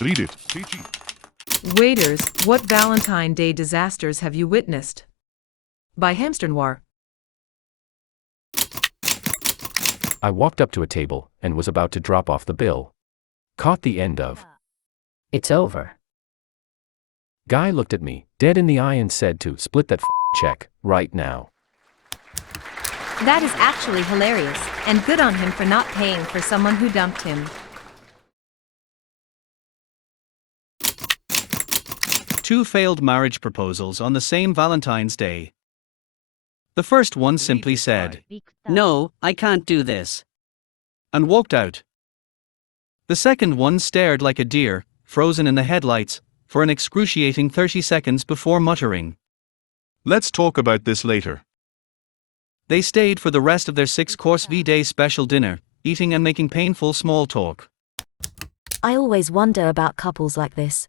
readit. Waiters, what Valentine Day disasters have you witnessed? By Hamster Noir. I walked up to a table and was about to drop off the bill. Caught the end of. It's over. Guy looked at me, dead in the eye, and said to split that check, right now. That is actually hilarious, and good on him for not paying for someone who dumped him. Two failed marriage proposals on the same Valentine's Day. The first one simply said, "No, I can't do this," and walked out. The second one stared like a deer, frozen in the headlights, for an excruciating 30 seconds before muttering, Let's talk about this later. They stayed for the rest of their 6-course V-Day special dinner, eating and making painful small talk. I always wonder about couples like this.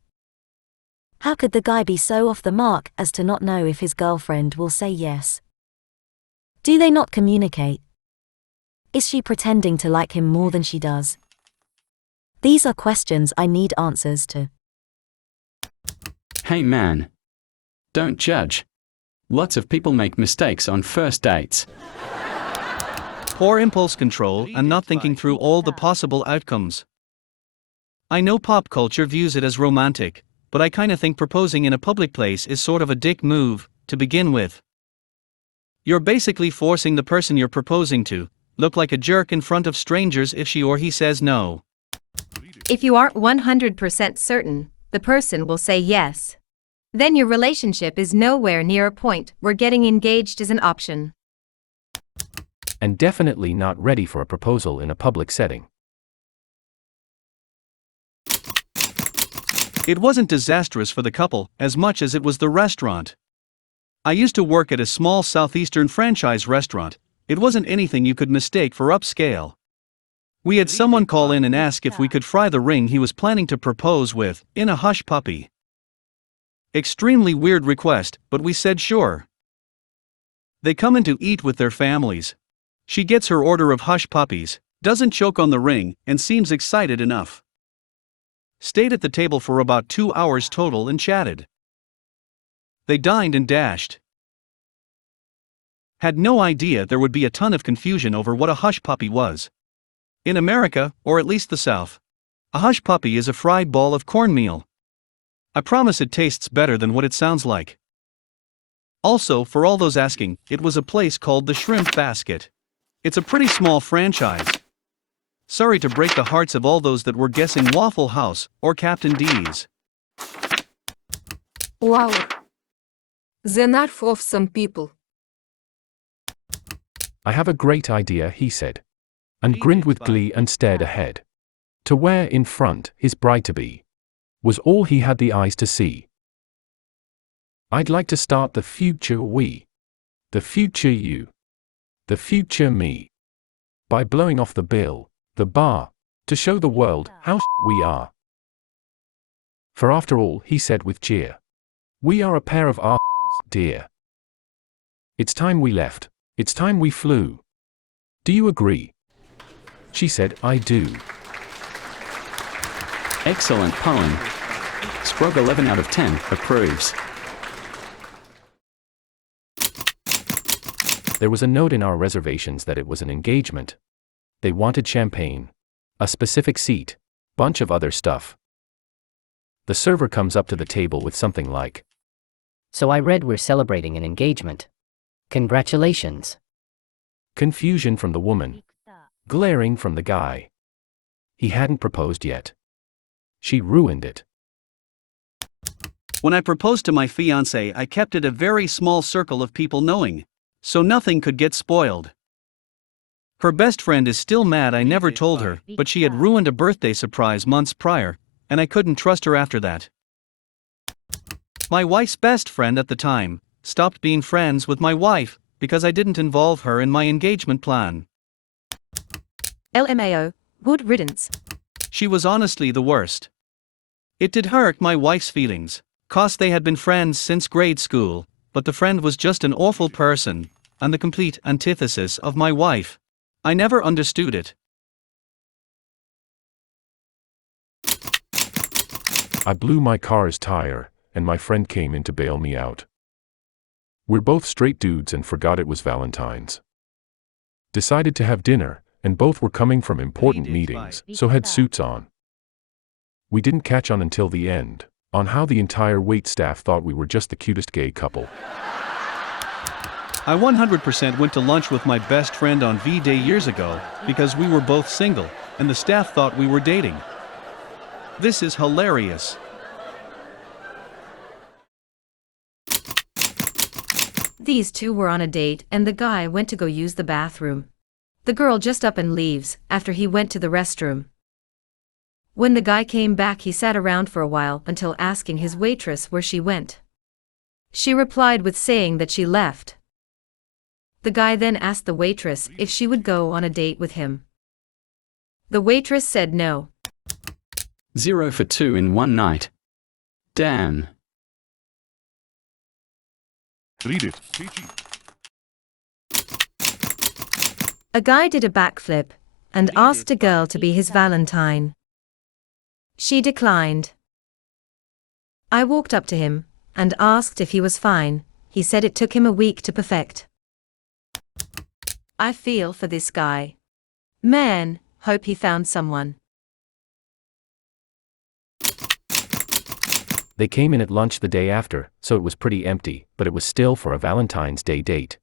How could the guy be so off the mark as to not know if his girlfriend will say yes? Do they not communicate? Is she pretending to like him more than she does? These are questions I need answers to. Hey man. Don't judge. Lots of people make mistakes on first dates. Poor impulse control and not thinking through all the possible outcomes. I know pop culture views it as romantic, but I kinda think proposing in a public place is sort of a dick move, to begin with. You're basically forcing the person you're proposing to look like a jerk in front of strangers if she or he says no. If you aren't 100% certain, the person will say yes. Then your relationship is nowhere near a point where getting engaged is an option. And definitely not ready for a proposal in a public setting. It wasn't disastrous for the couple as much as it was the restaurant. I used to work at a small southeastern franchise restaurant. It wasn't anything you could mistake for upscale. We had someone call in and ask if we could fry the ring he was planning to propose with, in a hush puppy. Extremely weird request, but we said sure. They come in to eat with their families. She gets her order of hush puppies, doesn't choke on the ring, and seems excited enough. Stayed at the table for about 2 hours total and chatted. They dined and dashed. Had no idea there would be a ton of confusion over what a hush puppy was. In America, or at least the South, a hush puppy is a fried ball of cornmeal. I promise it tastes better than what it sounds like. Also, for all those asking, it was a place called the Shrimp Basket. It's a pretty small franchise. Sorry to break the hearts of all those that were guessing Waffle House or Captain D's. Wow. The nerve of some people. I have a great idea, he said. And grinned with glee and stared ahead. To where in front, his bride-to-be was all he had the eyes to see. I'd like to start the future we, the future you, the future me, by blowing off the bill, the bar, to show the world how we are. For after all, he said with cheer, we are a pair of arseholes, dear. It's time we left, it's time we flew. Do you agree? She said, I do. Excellent poem. Scrog 11 out of 10 approves. There was a note in our reservations that it was an engagement. They wanted champagne, a specific seat, bunch of other stuff. The server comes up to the table with something like, So I read we're celebrating an engagement. Congratulations. Confusion from the woman. Glaring from the guy. He hadn't proposed yet. She ruined it. When I proposed to my fiancée, I kept it a very small circle of people knowing, so nothing could get spoiled. Her best friend is still mad I never told her, but she had ruined a birthday surprise months prior, and I couldn't trust her after that. My wife's best friend at the time stopped being friends with my wife because I didn't involve her in my engagement plan. LMAO, good riddance. She was honestly the worst. It did hurt my wife's feelings, 'cause they had been friends since grade school, but the friend was just an awful person, and the complete antithesis of my wife. I never understood it. I blew my car's tire, and my friend came in to bail me out. We're both straight dudes and forgot it was Valentine's. Decided to have dinner, and both were coming from important meetings, so had suits on. We didn't catch on until the end, on how the entire wait staff thought we were just the cutest gay couple. I 100% went to lunch with my best friend on V-Day years ago, because we were both single, and the staff thought we were dating. This is hilarious. These two were on a date and the guy went to go use the bathroom. The girl just up and leaves after he went to the restroom. When the guy came back, he sat around for a while until asking his waitress where she went. She replied with saying that she left. The guy then asked the waitress if she would go on a date with him. The waitress said no. 0 for 2 in one night. Damn. Readit. A guy did a backflip and asked a girl to be his Valentine. She declined. I walked up to him and asked if he was fine. He said it took him a week to perfect. I feel for this guy. Man, hope he found someone. They came in at lunch the day after, so it was pretty empty, but it was still for a Valentine's Day date.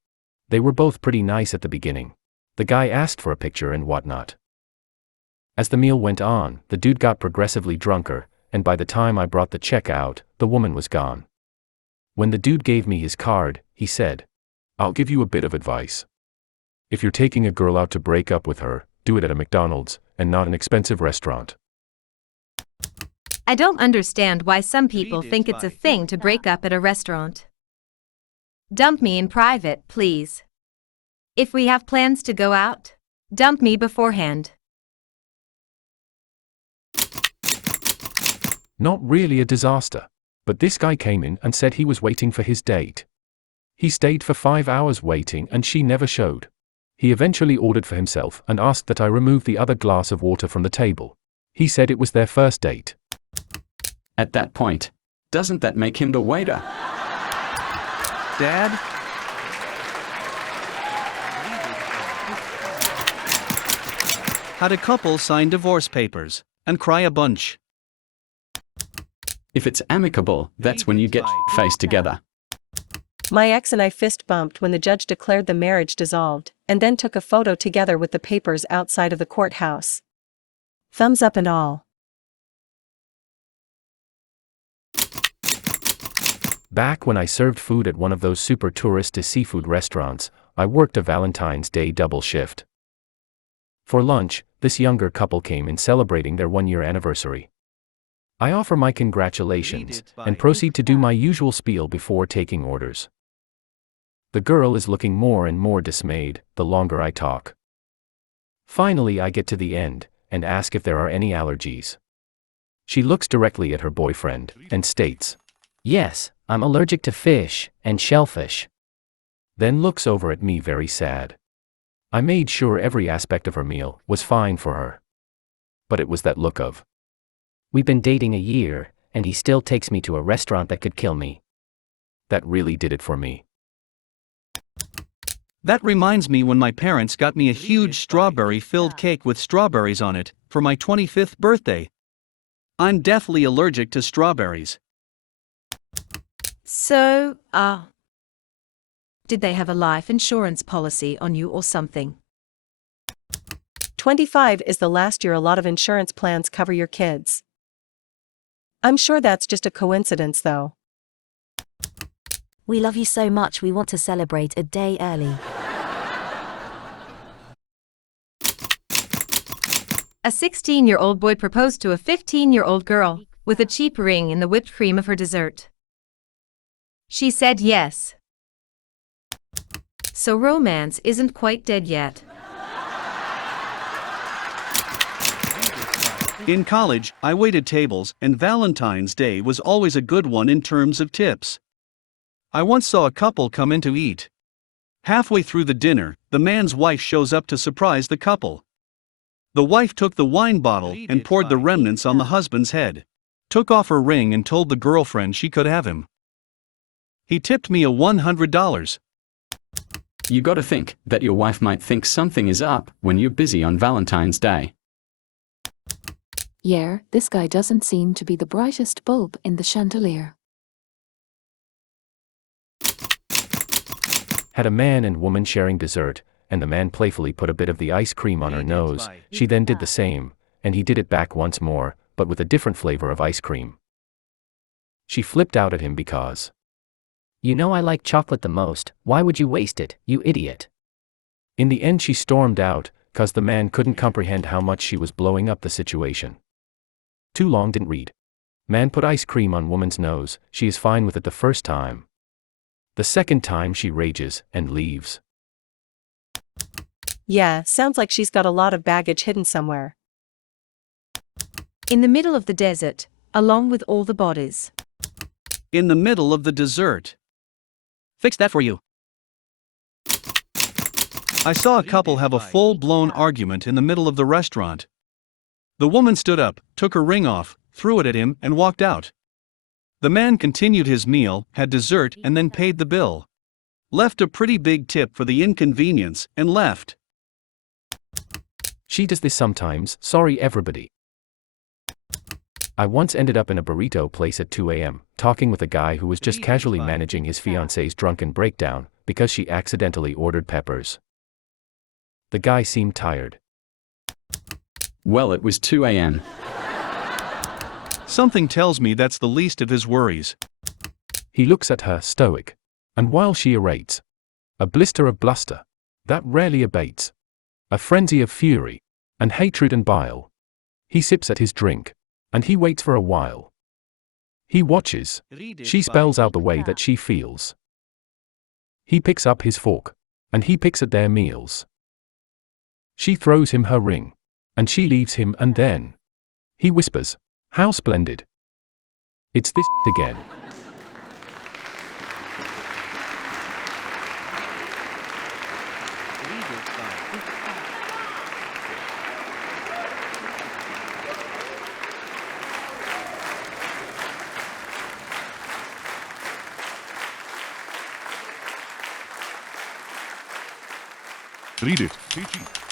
They were both pretty nice at the beginning. The guy asked for a picture and whatnot. As the meal went on, the dude got progressively drunker, and by the time I brought the check out, the woman was gone. When the dude gave me his card, he said, "I'll give you a bit of advice. If you're taking a girl out to break up with her, do it at a McDonald's, and not an expensive restaurant." I don't understand why some people think it's a thing to break up at a restaurant. Dump me in private, please. If we have plans to go out, dump me beforehand. Not really a disaster. But this guy came in and said he was waiting for his date. He stayed for 5 hours waiting and she never showed. He eventually ordered for himself and asked that I remove the other glass of water from the table. He said it was their first date. At that point, doesn't that make him the waiter? Dad? Had a couple sign divorce papers and cry a bunch. If it's amicable, that's when you get face together. My ex and I fist bumped when the judge declared the marriage dissolved, and then took a photo together with the papers outside of the courthouse. Thumbs up and all. Back when I served food at one of those super touristy seafood restaurants, I worked a Valentine's Day double shift. For lunch, this younger couple came in celebrating their 1-year anniversary. I offer my congratulations and proceed to do my usual spiel before taking orders. The girl is looking more and more dismayed the longer I talk. Finally, I get to the end and ask if there are any allergies. She looks directly at her boyfriend and states, Yes, I'm allergic to fish and shellfish. Then looks over at me very sad. I made sure every aspect of her meal was fine for her. But it was that look of, We've been dating a year, and he still takes me to a restaurant that could kill me. that really did it for me. That reminds me when my parents got me a huge strawberry-filled cake with strawberries on it for my 25th birthday. I'm deathly allergic to strawberries. So, did they have a life insurance policy on you or something? 25 is the last year a lot of insurance plans cover your kids. I'm sure that's just a coincidence though. We love you so much we want to celebrate a day early. A 16-year-old boy proposed to a 15-year-old girl with a cheap ring in the whipped cream of her dessert. She said yes. So romance isn't quite dead yet. In college, I waited tables, and Valentine's Day was always a good one in terms of tips. I once saw a couple come in to eat. Halfway through the dinner, the man's wife shows up to surprise the couple. The wife took the wine bottle and poured the remnants on the husband's head. took off her ring and told the girlfriend she could have him. He tipped me a $100. You gotta think that your wife might think something is up when you're busy on Valentine's Day. Yeah, this guy doesn't seem to be the brightest bulb in the chandelier. Had a man and woman sharing dessert, and the man playfully put a bit of the ice cream on her nose. She then did the same, and he did it back once more, but with a different flavor of ice cream. She flipped out at him because, You know I like chocolate the most, why would you waste it, you idiot? in the end she stormed out, 'cause the man couldn't comprehend how much she was blowing up the situation. Too long didn't read. Man put ice cream on woman's nose, she is fine with it the first time. The second time she rages and leaves. Yeah, sounds like she's got a lot of baggage hidden somewhere. In the middle of the desert, along with all the bodies. In the middle of the dessert. Fix that for you. I saw a couple have a full-blown argument in the middle of the restaurant. The woman stood up, took her ring off, threw it at him, and walked out. The man continued his meal, had dessert, and then paid the bill. Left a pretty big tip for the inconvenience, and left. She does this sometimes, sorry everybody. I once ended up in a burrito place at 2 a.m., talking with a guy who was just casually managing his fiancée's drunken breakdown, because she accidentally ordered peppers. The guy seemed tired. Well, it was 2 a.m. Something tells me that's the least of his worries. He looks at her, stoic. And while she orates, a blister of bluster, that rarely abates, a frenzy of fury, and hatred and bile. He sips at his drink, and he waits for a while. He watches. She spells out the way that she feels. He picks up his fork, and he picks at their meals. She throws him her ring, and she leaves him, and then he whispers, "How splendid. It's this again." Read it.